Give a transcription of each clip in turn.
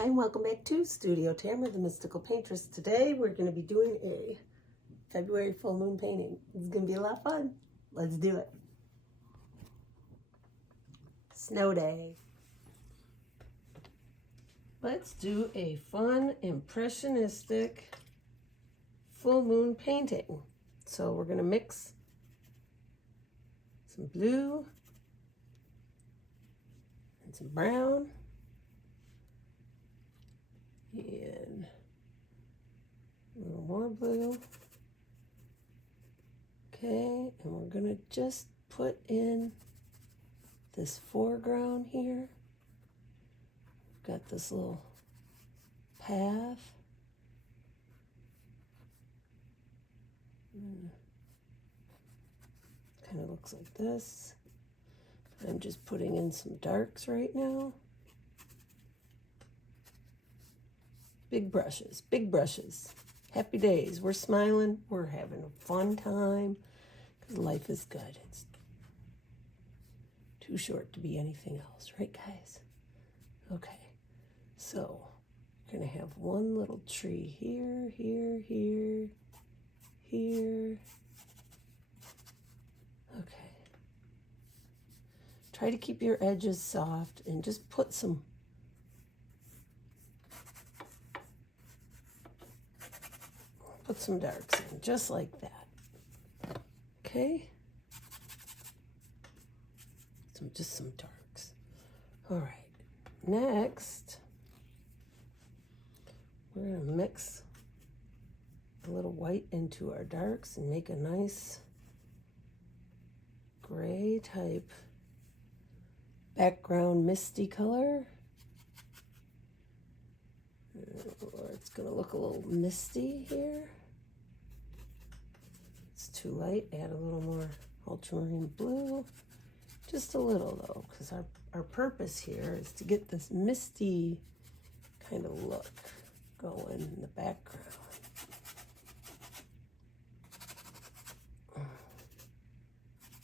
Hi and welcome back to Studio Tamera, the Mystical Paintress. Today we're going to be doing a February full moon painting. It's going to be a lot of fun. Let's do it. Snow day. Let's do a fun, impressionistic full moon painting. So we're going to mix some blue and some brown. And a little more blue. Okay, and we're gonna just put in this foreground here. We've got this little path. Kind of looks like this. I'm just putting in some darks right now. Big brushes, big brushes. Happy days. We're smiling. We're having a fun time because life is good. It's too short to be anything else, right, guys? Okay, so we're going to have one little tree here, here, here, here. Okay. Try to keep your edges soft and just put some darks in, just like that. Okay? Just some darks. All right. Next, we're going to mix a little white into our darks and make a nice gray type background misty color. Or it's going to look a little misty here. It's too light. Add a little more ultramarine blue. Just a little though, because our purpose here is to get this misty kind of look going in the background.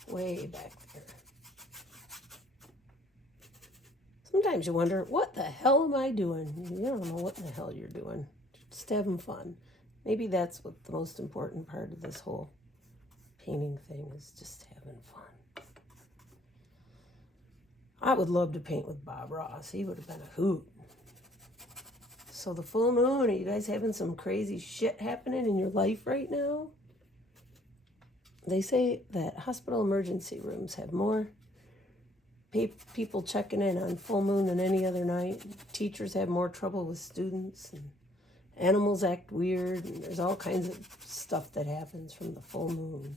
Way back there. Sometimes you wonder, what the hell am I doing? You don't know what the hell you're doing. Just having fun. Maybe that's what the most important part of this whole painting thing is, just having fun. I would love to paint with Bob Ross. He would have been a hoot. So the full moon, are you guys having some crazy shit happening in your life right now? They say that hospital emergency rooms have more people checking in on full moon than any other night. Teachers have more trouble with students, and animals act weird, and there's all kinds of stuff that happens from the full moon.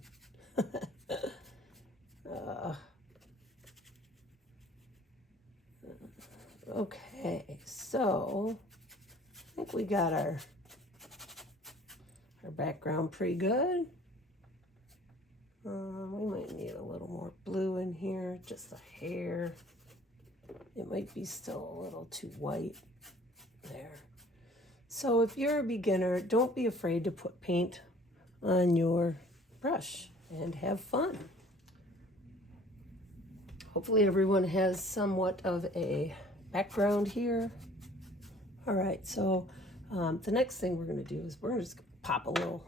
Okay, so I think we got our background pretty good. We might need a little more blue in here, just a hair. It might be still a little too white there. So if you're a beginner, don't be afraid to put paint on your brush and have fun. Hopefully everyone has somewhat of a background here. All right, so the next thing we're going to do is we're going to just pop a little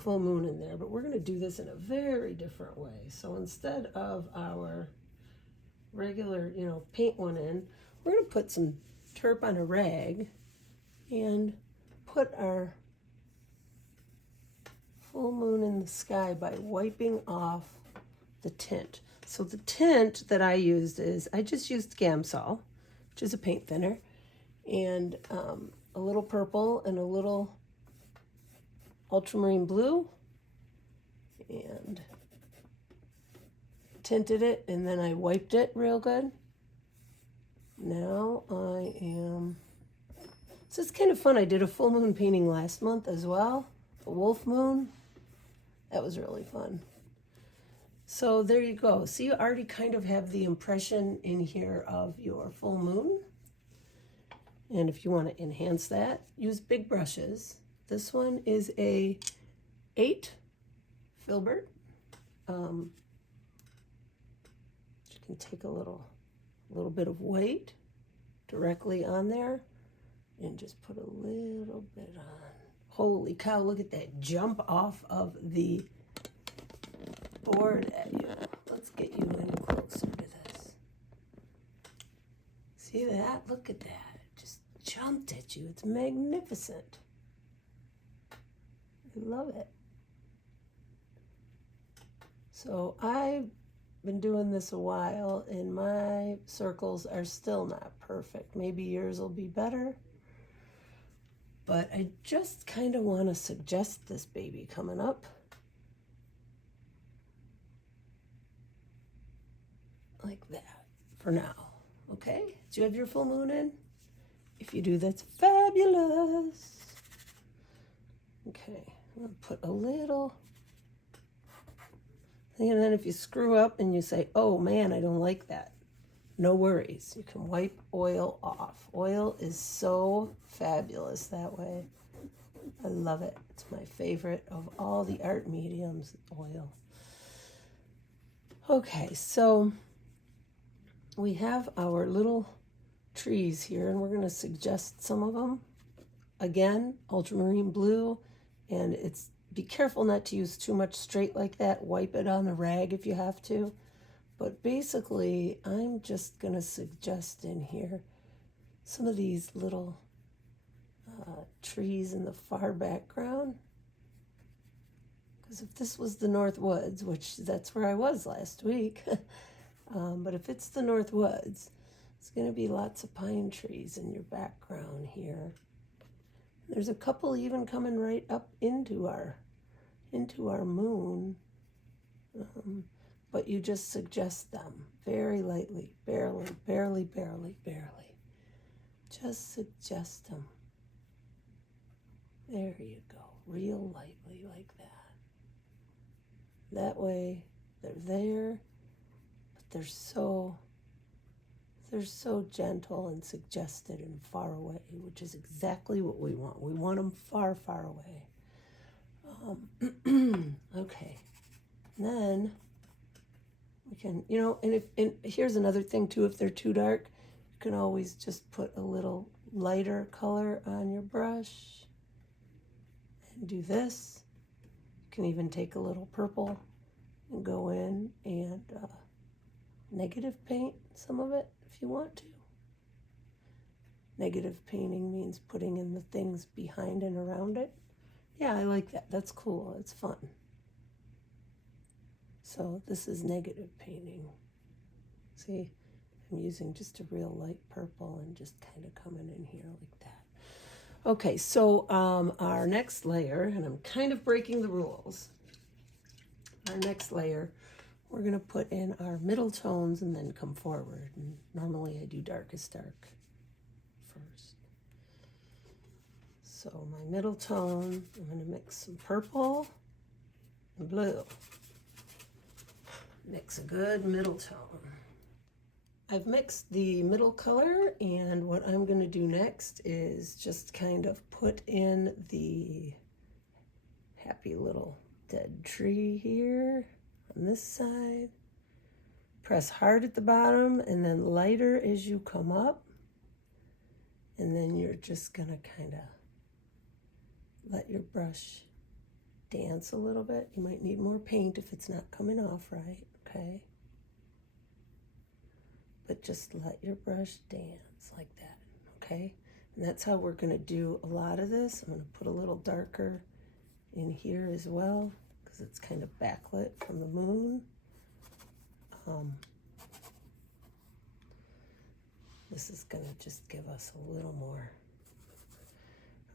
full moon in there, but we're going to do this in a very different way. So instead of our regular, paint one in, we're going to put some turp on a rag and put our full moon in the sky by wiping off the tint. So the tint that I used I just used Gamsol, which is a paint thinner, and a little purple and a little ultramarine blue, and tinted it, and then I wiped it real good. Now so it's kind of fun. I did a full moon painting last month as well, a wolf moon. That was really fun. So there you go. So you already kind of have the impression in here of your full moon. And if you want to enhance that, use big brushes. This one is a 8 filbert. You can take a little bit of white directly on there. and just put a little bit on. Holy cow, look at that jump off of the board at you. Let's get you in closer to this. See that? Look at that. It just jumped at you. It's magnificent. I love it. So I've been doing this a while, and my circles are still not perfect. Maybe yours will be better. But I just kind of want to suggest this baby coming up. Like that for now. Okay? Do you have your full moon in? If you do, that's fabulous. Okay, I'm going to put a little. And then if you screw up and you say, oh man, I don't like that, no worries. You can wipe oil off. Oil is so fabulous that way. I love it. It's my favorite of all the art mediums, oil. Okay, so we have our little trees here, and we're going to suggest some of them. Again, ultramarine blue, and it's be careful not to use too much straight like that. Wipe it on the rag if you have to. But basically, I'm just going to suggest in here some of these little trees in the far background. Because if this was the North Woods, which that's where I was last week, but if it's the North Woods, it's going to be lots of pine trees in your background here. There's a couple even coming right up into our moon, but you just suggest them very lightly, barely. Just suggest them. There you go, real lightly like that. That way they're there, but they're so gentle and suggested and far away, which is exactly what we want. We want them far, far away. Okay. And then we can, and here's another thing too, if they're too dark, you can always just put a little lighter color on your brush and do this. You can even take a little purple and go in and negative paint some of it if you want to. Negative painting means putting in the things behind and around it. Yeah, I like that. That's cool. It's fun. So this is negative painting. See, I'm using just a real light purple and just kind of coming in here like that. Okay, so our next layer, and I'm kind of breaking the rules. Our next layer, we're going to put in our middle tones and then come forward. And normally I do darkest dark first. So my middle tone, I'm going to mix some purple and blue. Mix a good middle tone. I've mixed the middle color, and what I'm going to do next is just kind of put in the happy little dead tree here on this side. Press hard at the bottom and then lighter as you come up. And then you're just going to kind of let your brush dance a little bit. You might need more paint if it's not coming off right, okay? But just let your brush dance like that, okay? And that's how we're going to do a lot of this. I'm going to put a little darker in here as well because it's kind of backlit from the moon. This is going to just give us a little more,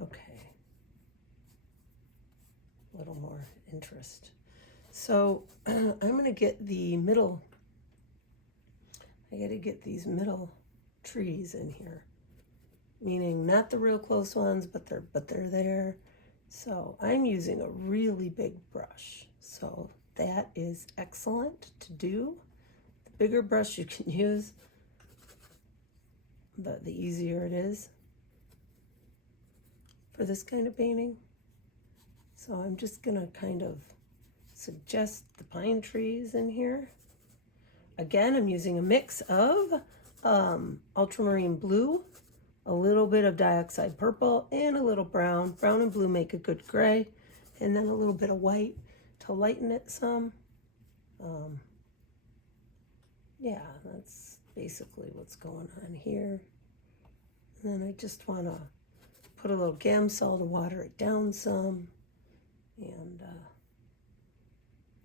okay, a little more interest. So I'm going to get the middle, I got to get these middle trees in here, meaning not the real close ones, but they're there. So I'm using a really big brush. So that is excellent to do. The bigger brush you can use, the easier it is for this kind of painting. So I'm just gonna kind of suggest the pine trees in here. Again, I'm using a mix of ultramarine blue, a little bit of dioxide purple, and a little brown. Brown and blue make a good gray, and then a little bit of white to lighten it some. Yeah, that's basically what's going on here. And then I just want to put a little Gamsol to water it down some. And,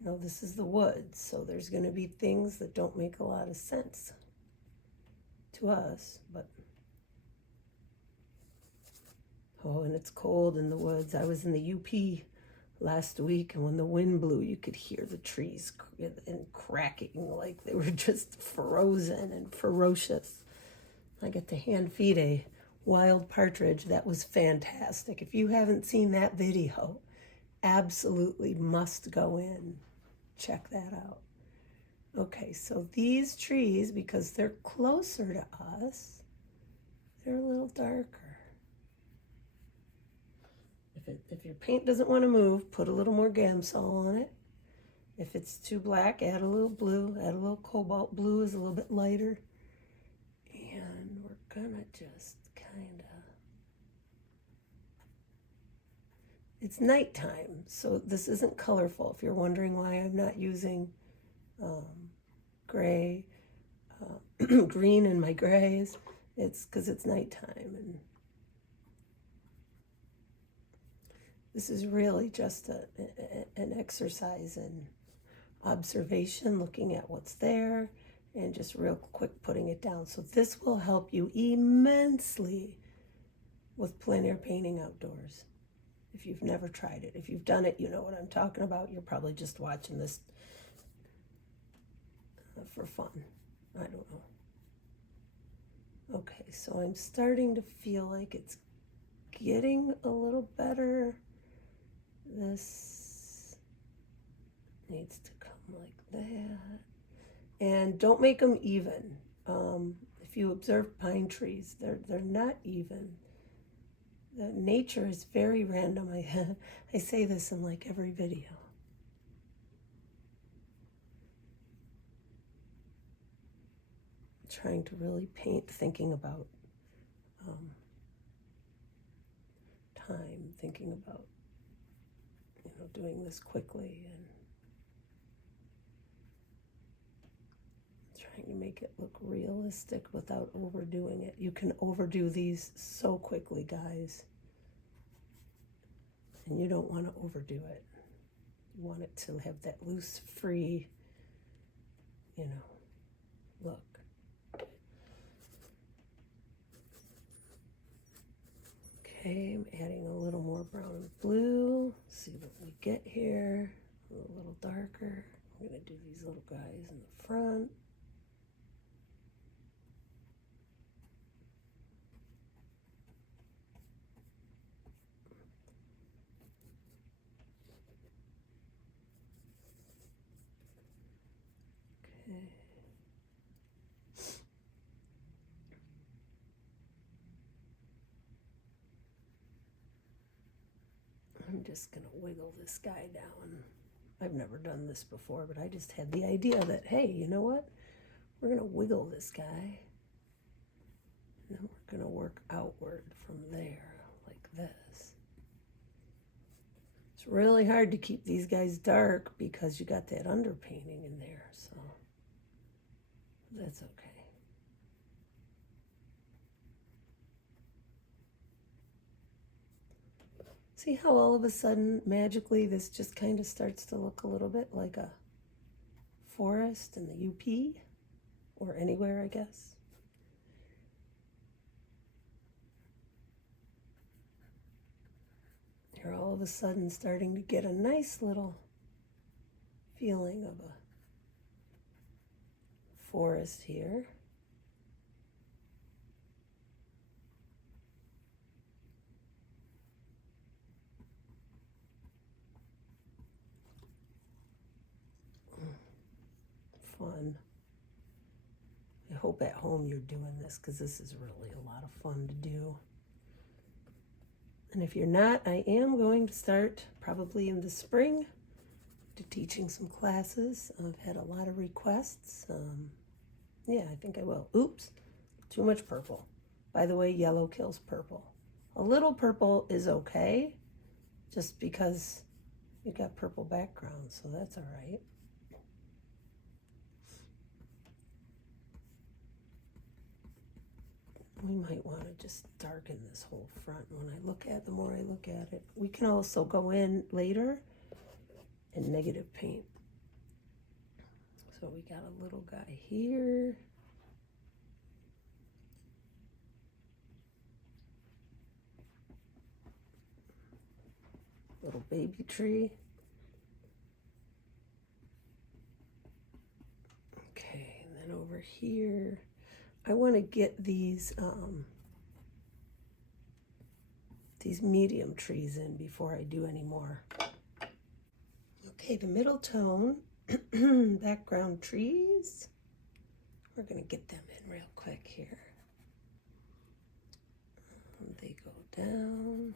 you know, this is the woods, so there's going to be things that don't make a lot of sense to us, but... Oh, and it's cold in the woods. I was in the UP last week, and when the wind blew, you could hear the trees and cracking like they were just frozen and ferocious. I got to hand feed a wild partridge. That was fantastic. If you haven't seen that video, absolutely must go in. Check that out. Okay, so these trees, because they're closer to us, they're a little darker. If your paint doesn't want to move, put a little more Gamsol on it. If it's too black, add a little blue, add a little cobalt blue is a little bit lighter. And we're gonna just kind of... It's nighttime, so this isn't colorful. If you're wondering why I'm not using gray, green in my grays, it's because it's nighttime. And this is really just an exercise in observation, looking at what's there, and just real quick putting it down. So this will help you immensely with plein air painting outdoors. If you've never tried it. If you've done it, you know what I'm talking about. You're probably just watching this for fun. I don't know. Okay, so I'm starting to feel like it's getting a little better. This needs to come like that. And don't make them even. If you observe pine trees, they're not even. The nature is very random. I say this in like every video. I'm trying to really paint thinking about time, thinking about, you know, doing this quickly and trying to make it look realistic without overdoing it. You can overdo these so quickly, guys. And you don't want to overdo it. You want it to have that loose, free, you know, look. Okay, I'm adding a little more brown and blue. See what we get here. A little darker. I'm going to do these little guys in the front. I'm just going to wiggle this guy down. I've never done this before, but I just had the idea that, hey, you know what? We're going to wiggle this guy. And then we're going to work outward from there, like this. It's really hard to keep these guys dark because you got that underpainting in there, so that's okay. See how all of a sudden, magically, this just kind of starts to look a little bit like a forest in the UP, or anywhere, I guess. You're all of a sudden starting to get a nice little feeling of a forest here. Fun. I hope at home you're doing this because this is really a lot of fun to do. And if you're not, I am going to start probably in the spring to teaching some classes. I've had a lot of requests. Yeah, I think I will. Oops, too much purple. By the way, yellow kills purple. A little purple is okay, just because you got purple background, so that's all right. We might want to just darken this whole front. When I look at, the more I look at it, we can also go in later and negative paint. So we got a little guy here. Little baby tree. Okay, and then over here, I want to get these medium trees in before I do any more. Okay, the middle tone, background trees. We're gonna get them in real quick here. They go down.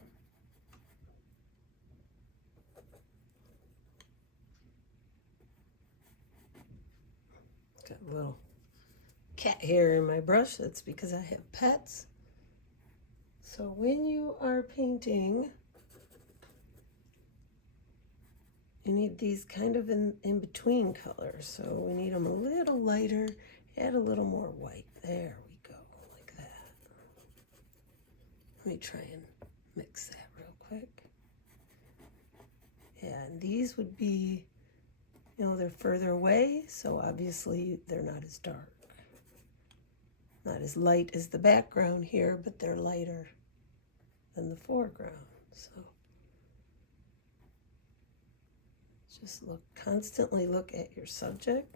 Got a little cat hair in my brush. That's because I have pets. So when you are painting, you need these kind of in between colors. So we need them a little lighter, add a little more white. There we go, like that. Let me try and mix that real quick. Yeah, and these would be, you know, they're further away, so obviously they're not as dark. Not as light as the background here, but they're lighter than the foreground. So just constantly look at your subject.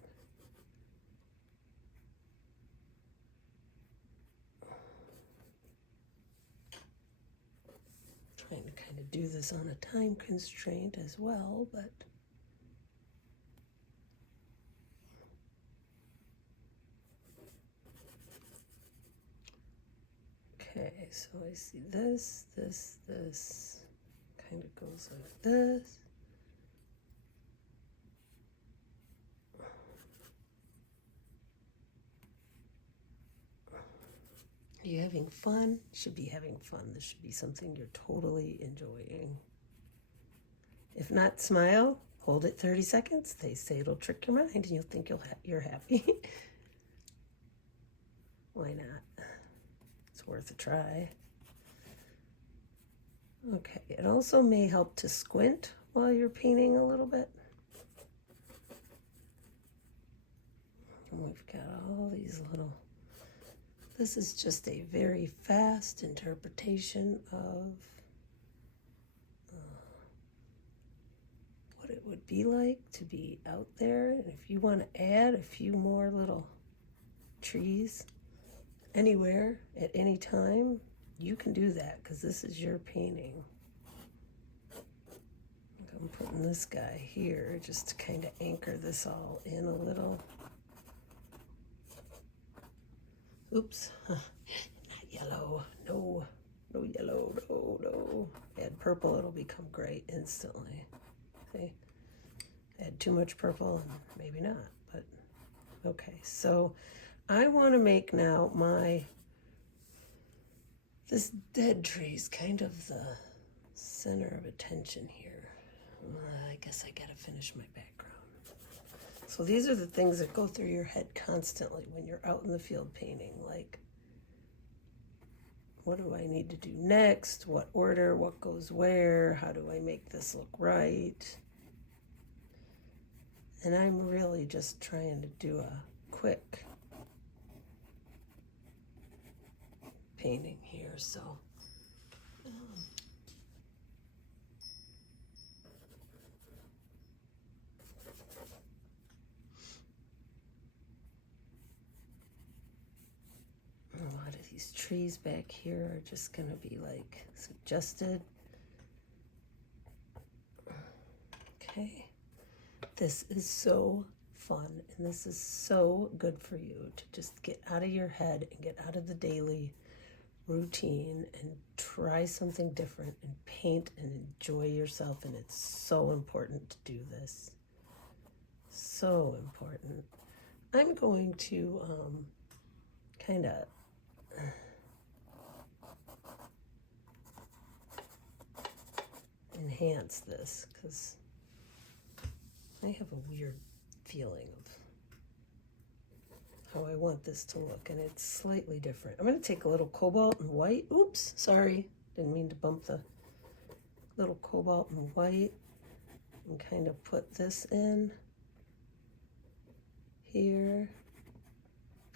Trying to kind of do this on a time constraint as well, but okay, so I see this kind of goes like this. Are you having fun? You should be having fun. This should be something you're totally enjoying. If not, smile, hold it 30 seconds. They say it'll trick your mind and you'll think you're happy. Why not? It's worth a try. Okay, it also may help to squint while you're painting a little bit. And we've got all these little... This is just a very fast interpretation of what it would be like to be out there. And if you want to add a few more little trees anywhere at any time, you can do that because this is your painting. I'm putting this guy here just to kind of anchor this all in a little. Oops, not yellow, no yellow, no. Add purple, it'll become gray instantly. See, add too much purple and maybe not, but okay. So I want to make now this dead tree is kind of the center of attention here. I guess I gotta finish my background. So these are the things that go through your head constantly when you're out in the field painting, like, what do I need to do next? What order? What goes where? How do I make this look right? And I'm really just trying to do a quick painting here, so. A lot of these trees back here are just gonna be like suggested. Okay, this is so fun and this is so good for you to just get out of your head and get out of the daily routine and try something different and paint and enjoy yourself. And it's so important to do this. So important. I'm going to kind of enhance this because I have a weird feeling of how I want this to look, and it's slightly different. I'm going to take a little cobalt and white. Oops, sorry. Didn't mean to bump the little cobalt and white, and kind of put this in here.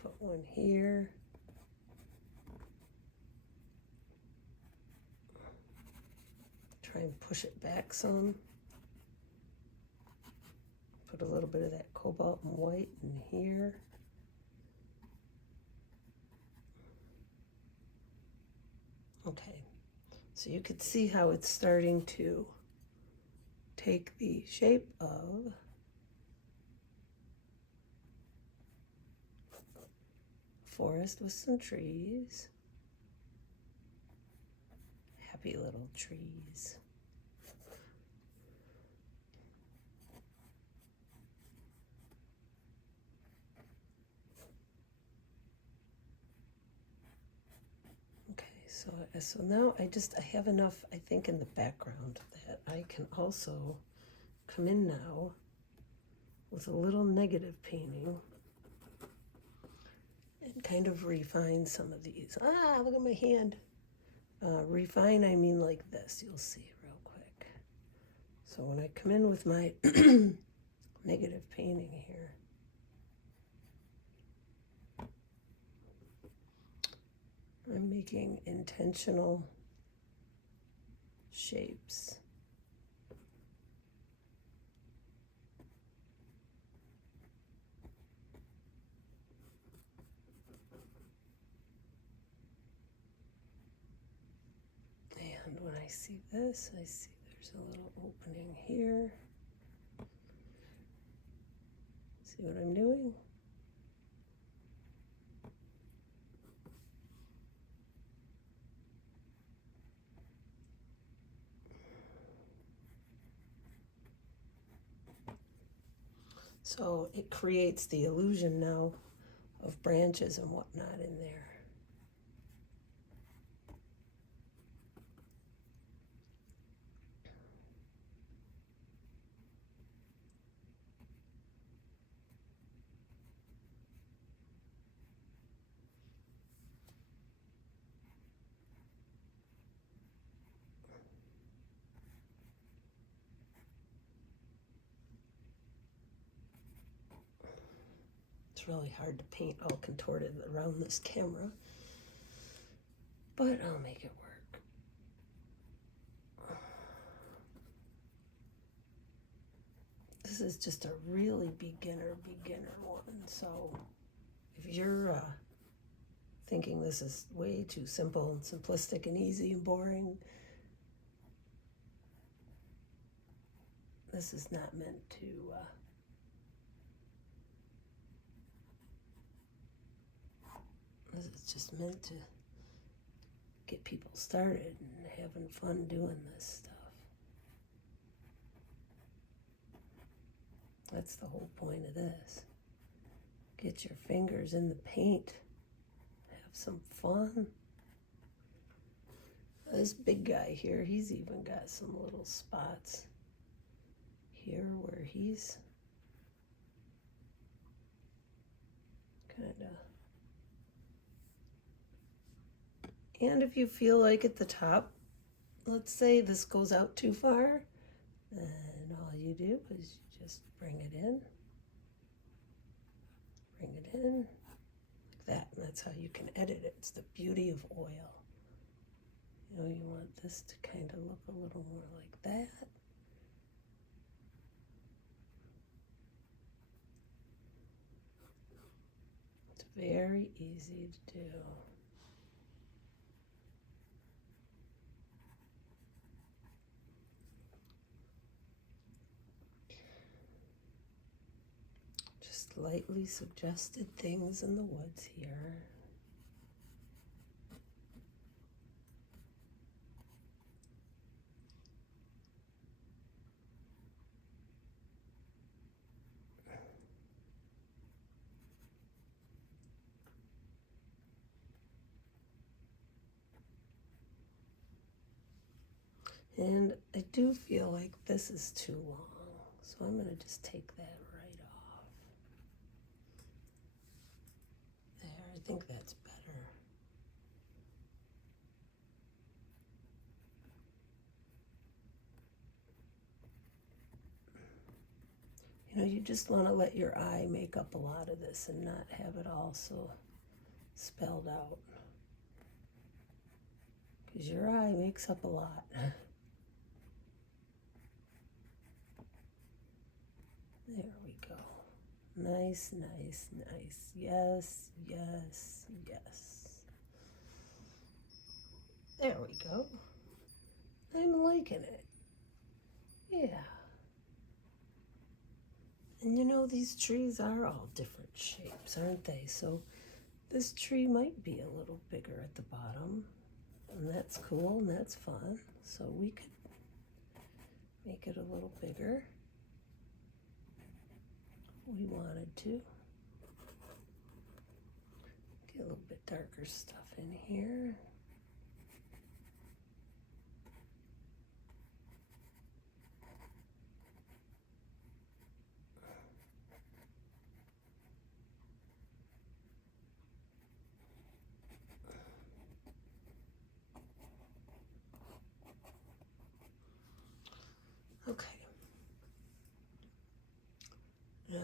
Put one here. Try and push it back some. Put a little bit of that cobalt and white in here. Okay, so you can see how it's starting to take the shape of forest with some trees. Happy little trees. So now I have enough, I think, in the background that I can also come in now with a little negative painting and kind of refine some of these. Ah, look at my hand. Refine, I mean like this. You'll see real quick. So when I come in with my negative painting here, I'm making intentional shapes. And when I see this, I see there's a little opening here. See what I'm doing? So it creates the illusion now of branches and whatnot in there. It's really hard to paint all contorted around this camera, but I'll make it work. This is just a really beginner one, so if you're thinking this is way too simple and simplistic and easy and boring, this is not meant to this is just meant to get people started and having fun doing this stuff. That's the whole point of this. Get your fingers in the paint. Have some fun. This big guy here, he's even got some little spots here where he's kind of... And if you feel like at the top, let's say this goes out too far, and all you do is you just bring it in, like that, and that's how you can edit it. It's the beauty of oil. You know, you want this to kind of look a little more like that. It's very easy to do. Lightly suggested things in the woods here. And I do feel like this is too long, so I'm going to just take that right off. There, I think that's better. You know, you just want to let your eye make up a lot of this and not have it all so spelled out. Because your eye makes up a lot. There we go. Nice, nice, nice. Yes, yes, yes. There we go. I'm liking it. Yeah. And you know, these trees are all different shapes, aren't they? So this tree might be a little bigger at the bottom. And that's cool and that's fun. So we could make it a little bigger. We wanted to. Get a little bit darker stuff in here. Okay. Now,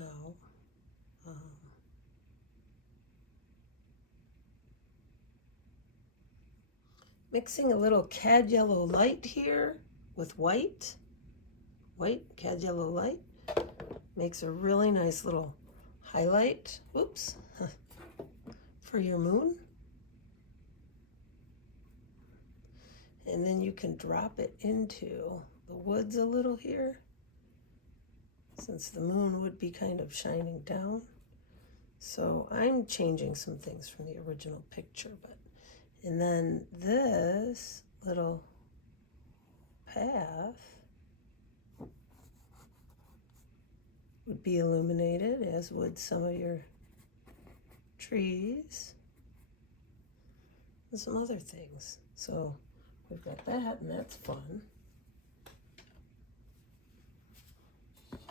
mixing a little cad yellow light here with white cad yellow light makes a really nice little highlight, whoops, for your moon. And then you can drop it into the woods a little here, since the moon would be kind of shining down. So I'm changing some things from the original picture, and then this little path would be illuminated, as would some of your trees and some other things. So we've got that, and that's fun.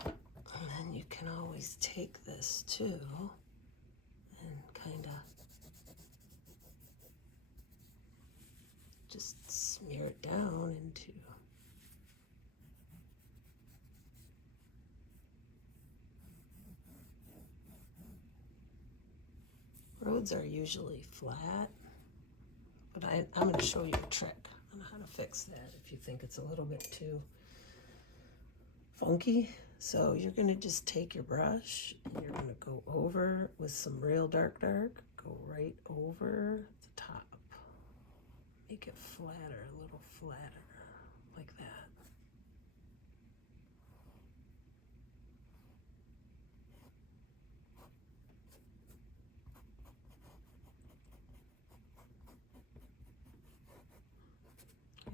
And then you can always take this too and kind of just smear it down into roads are usually flat, but I'm going to show you a trick on how to fix that if you think it's a little bit too funky. So you're going to just take your brush and you're going to go over with some real dark, go right over the top. Make it flatter, a little flatter, like that.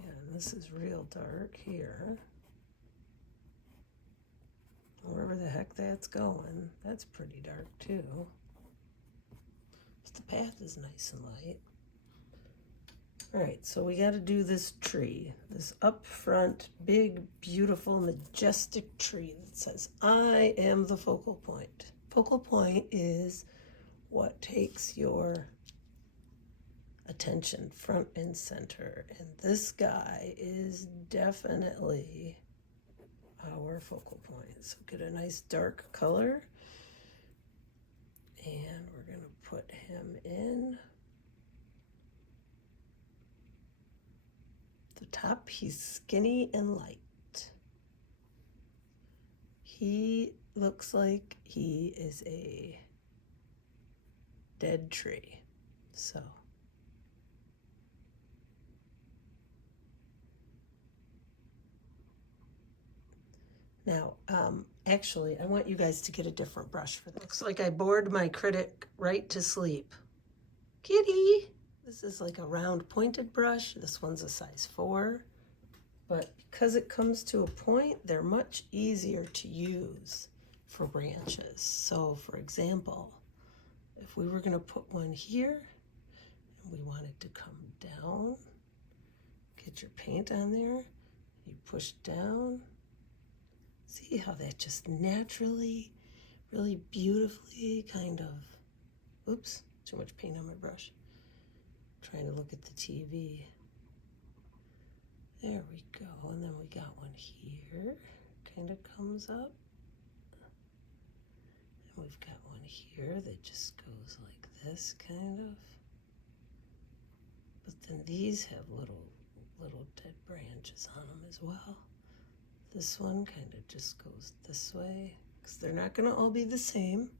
And this is real dark here. Wherever the heck that's going, that's pretty dark too. But the path is nice and light. All right, so we got to do this tree, this up front, big, beautiful, majestic tree that says, I am the focal point. Focal point is what takes your attention front and center. And this guy is definitely our focal point. So get a nice dark color, and we're going to put him in the top. He's skinny and light. He looks like he is a dead tree. So now, actually, I want you guys to get a different brush for this. Looks like I bored my critic right to sleep. Kitty! This is like a round pointed brush. This one's a size 4. But because it comes to a point, they're much easier to use for branches. So, for example, if we were going to put one here, and we wanted to come down, get your paint on there, You push down. See how that just naturally, really beautifully kind of, oops, too much paint on my brush. Trying to look at the TV. There we go, and then we got one here, kind of comes up. And we've got one here that just goes like this, kind of. But then these have little dead branches on them as well. This one kind of just goes this way, because they're not going to all be the same.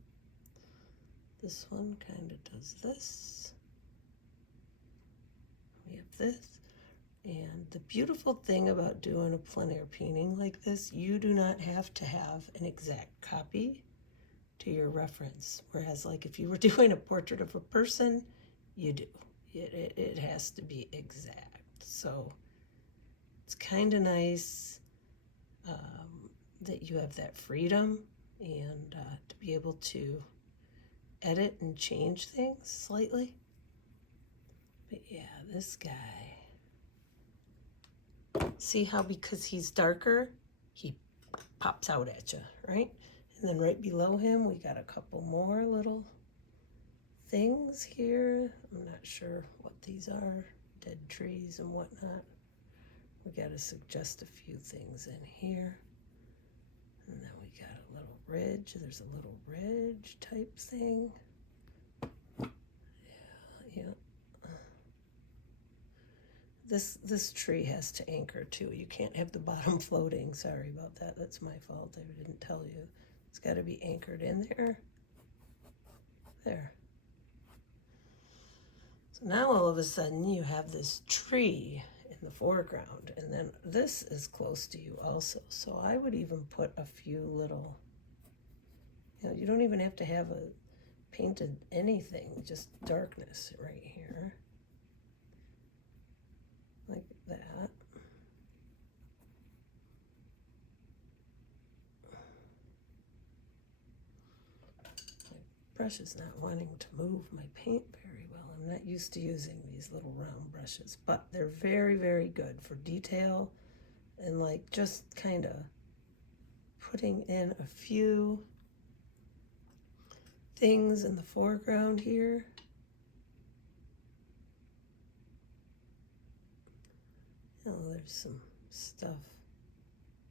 This one kind of does this. We have this. And the beautiful thing about doing a plein air painting like this, you do not have to have an exact copy to your reference. Whereas like if you were doing a portrait of a person, you do. It has to be exact. So it's kind of nice that you have that freedom and to be able to edit and change things slightly. But yeah, this guy, see how because he's darker, he pops out at you, right? And then right below him, we got a couple more little things here. I'm not sure what these are, dead trees and whatnot. We got to suggest a few things in here. And then we got a little ridge. There's a little ridge type thing. Yeah. This tree has to anchor too. You can't have the bottom floating. Sorry about that. That's my fault. I didn't tell you. It's got to be anchored in there. There. So now all of a sudden you have this tree in the foreground, and then this is close to you also. So I would even put a few little, you don't even have to have a painted anything, just darkness right here. Like that. My brush is not wanting to move my paint very well. I'm not used to using these little round brushes, but they're very, very good for detail and like just kind of putting in a few things in the foreground here. Oh, there's some stuff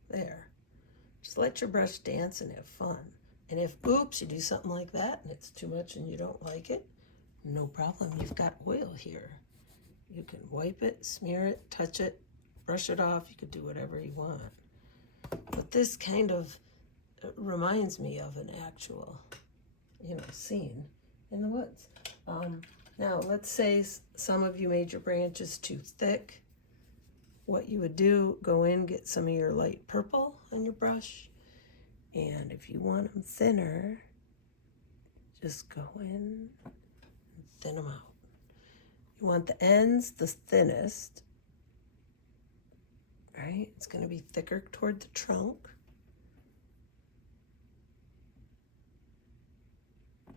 there. Just let your brush dance and have fun. And if, oops, you do something like that and it's too much and you don't like it, no problem. You've got oil here. You can wipe it, smear it, touch it, brush it off. You could do whatever you want. But this kind of reminds me of an actual, scene in the woods. Now, let's say some of you made your branches too thick. What you would do, go in, get some of your light purple on your brush, and if you want them thinner, just go in and thin them out. You want the ends the thinnest, right? It's going to be thicker toward the trunk. I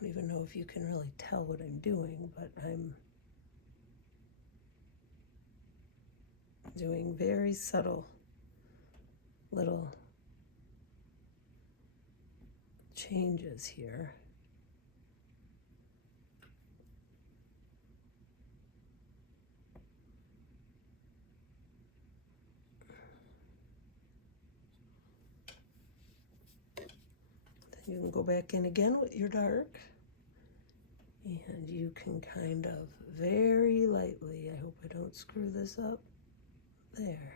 don't even know if you can really tell what I'm doing, but I'm doing very subtle little changes here. Then you can go back in again with your dark, and you can kind of very lightly, I hope I don't screw this up, there.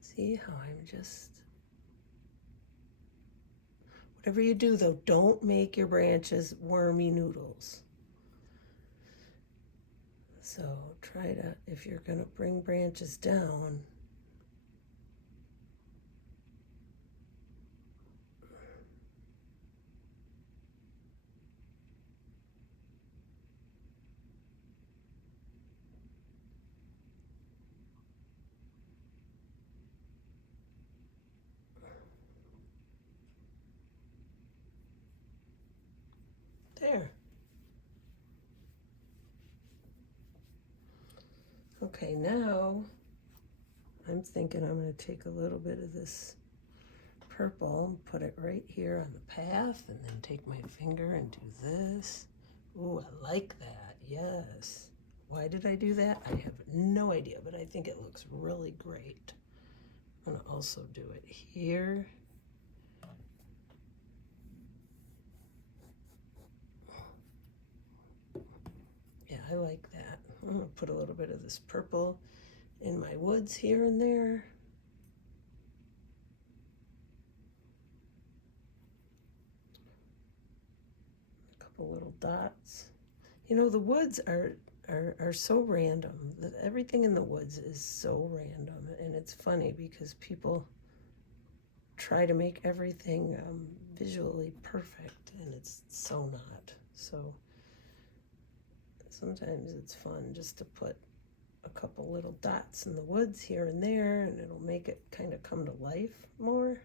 See how I'm just, whatever you do though, don't make your branches wormy noodles. So try to, if you're gonna bring branches down, there. Okay, now I'm thinking I'm going to take a little bit of this purple and put it right here on the path, and then take my finger and do this. Ooh, I like that. Yes. Why did I do that? I have no idea, but I think it looks really great. I'm going to also do it here. Yeah, I like that. I'm going to put a little bit of this purple in my woods here and there. A couple little dots. You know, the woods are so random. Everything in the woods is so random, and it's funny because people try to make everything visually perfect, and it's so not. So sometimes it's fun just to put a couple little dots in the woods here and there, and it'll make it kind of come to life more.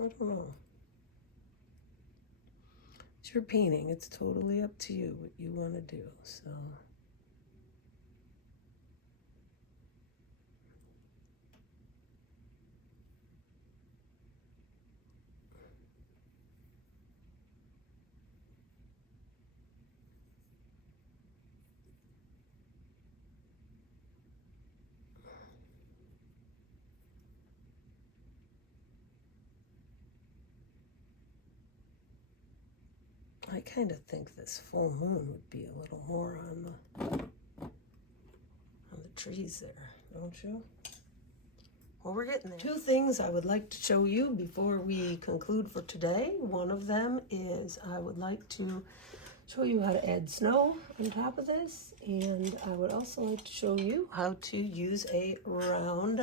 I don't know. It's your painting. It's totally up to you what you want to do. So I kind of think this full moon would be a little more on the trees there, don't you? Well, we're getting there. Two things I would like to show you before we conclude for today. One of them is I would like to show you how to add snow on top of this, and I would also like to show you how to use a round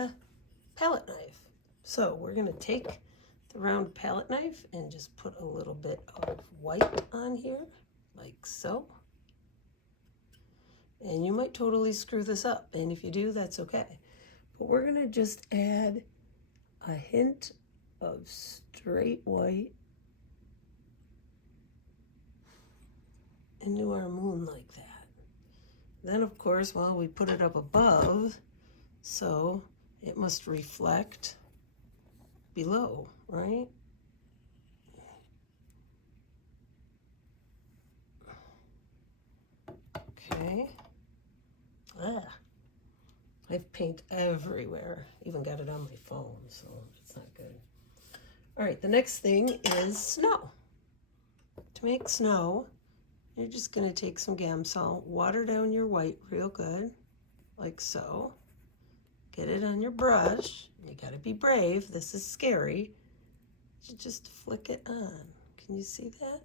palette knife. So we're going to take the round palette knife and just put a little bit of white on here, like so. And you might totally screw this up, and if you do, that's okay. But we're going to just add a hint of straight white into our moon like that. Then, of course, well, we put it up above, so it must reflect below, right? Okay. I have paint everywhere. Even got it on my phone, so it's not good. All right, the next thing is snow. To make snow, you're just going to take some Gamsol, water down your white real good, like so. Get it on your brush. You got to be brave. This is scary. You just flick it on. Can you see that?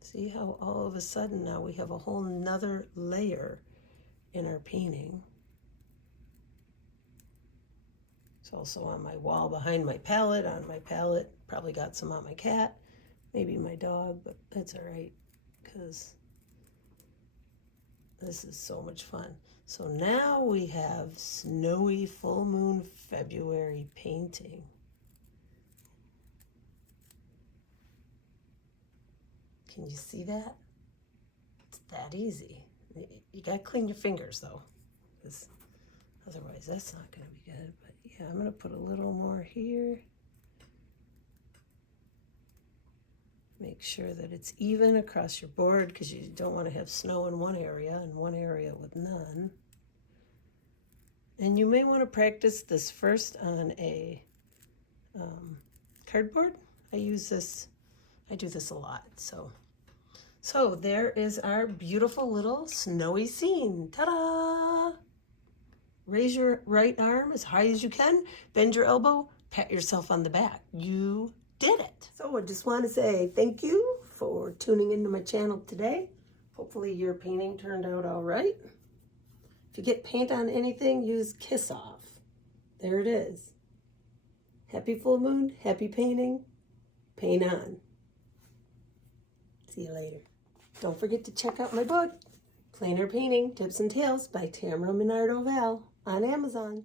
See how all of a sudden now we have a whole nother layer in our painting. It's also on my wall behind my palette, on my palette. Probably got some on my cat, maybe my dog, but that's all right because this is so much fun. So now we have snowy full moon February painting. Can you see that? It's that easy. You gotta clean your fingers though, because otherwise that's not gonna be good. But yeah, I'm gonna put a little more here. Make sure that it's even across your board because you don't want to have snow in one area and one area with none. And you may want to practice this first on a cardboard. I do this a lot. So there is our beautiful little snowy scene. Ta-da! Raise your right arm as high as you can, bend your elbow, pat yourself on the back. You did it. So I just want to say thank you for tuning into my channel today. Hopefully your painting turned out all right. If you get paint on anything, use Kiss Off. There it is. Happy full moon, happy painting, paint on. See you later. Don't forget to check out my book, Plein Painting, Tips and Tales by Tamera Minardo Val on Amazon.